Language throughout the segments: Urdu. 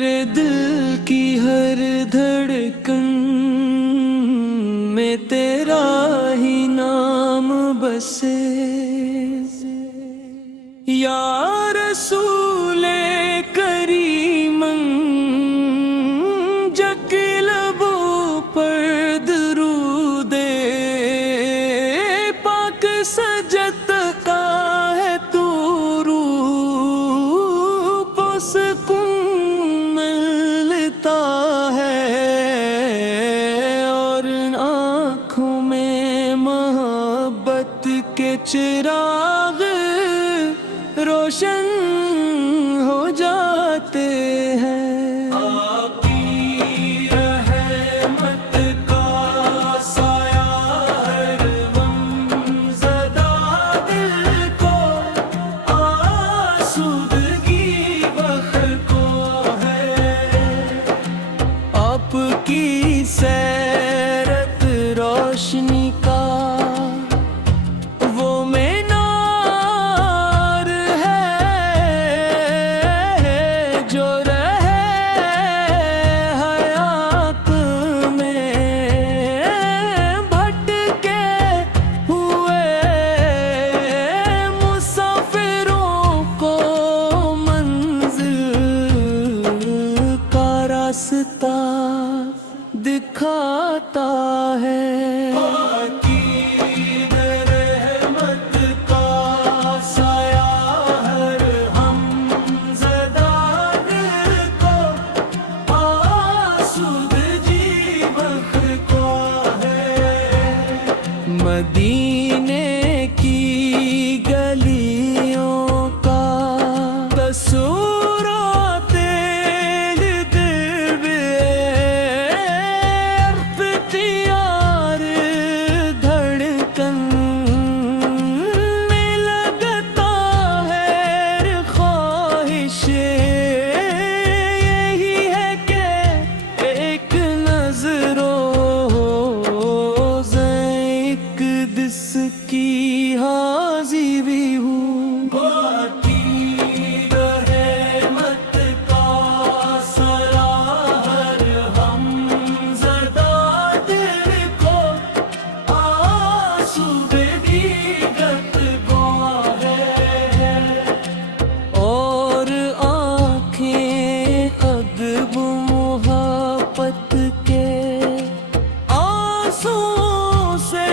میرے دل کی ہر دھڑکن میں تیرا ہی نام بسے، یا رسول کریم جک لبوں پر درود پاک سجد کا ہے تو روح پسکون ملتا ہے، اور آنکھوں میں محبت کے چراغ روشن ہو جاتے ہیں۔ آپ کی رحمت کا سایہ ہر غم زدہ دل کو آسودگی بخشتا ہے، آپ کی سیرت روشنی کا راستہ دکھاتا ہے۔ آپ کی رحمت کا سایہ ہر غم زدہ دل کو آسودگی بخشتا ہے، مدینے کی گلیوں کا تصور کی حاضی بھی ہوں۔ آپ کی رحمت کا سایہ ہر غم زدہ دل کو آسودگی بخشتا ہے، اور آنکھیں ادب محبت کے آنسوں سے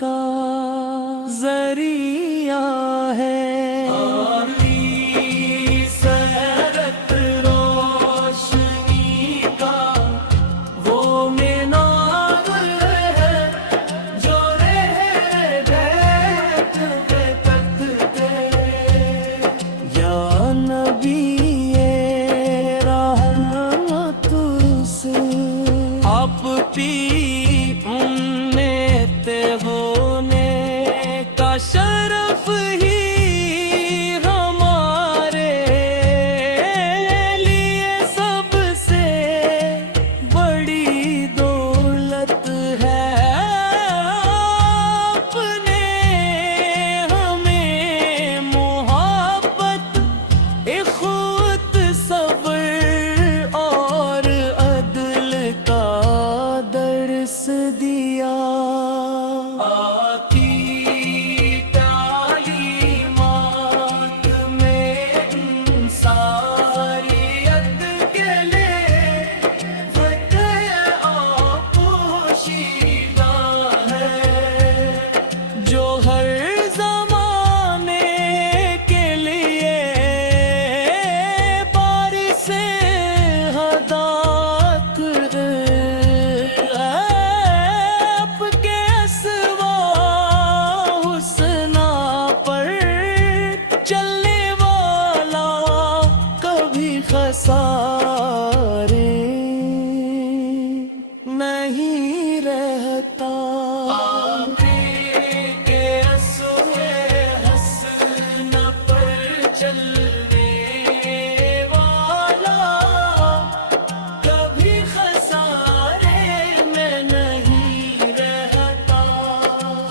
کا ذریعہ ہے۔ آپ کی سیرت روشنی کا وہ مینار ہے جو رہ بیت پہ تکتے، یا نبی رحمت سے آپ پی ہونے کا شر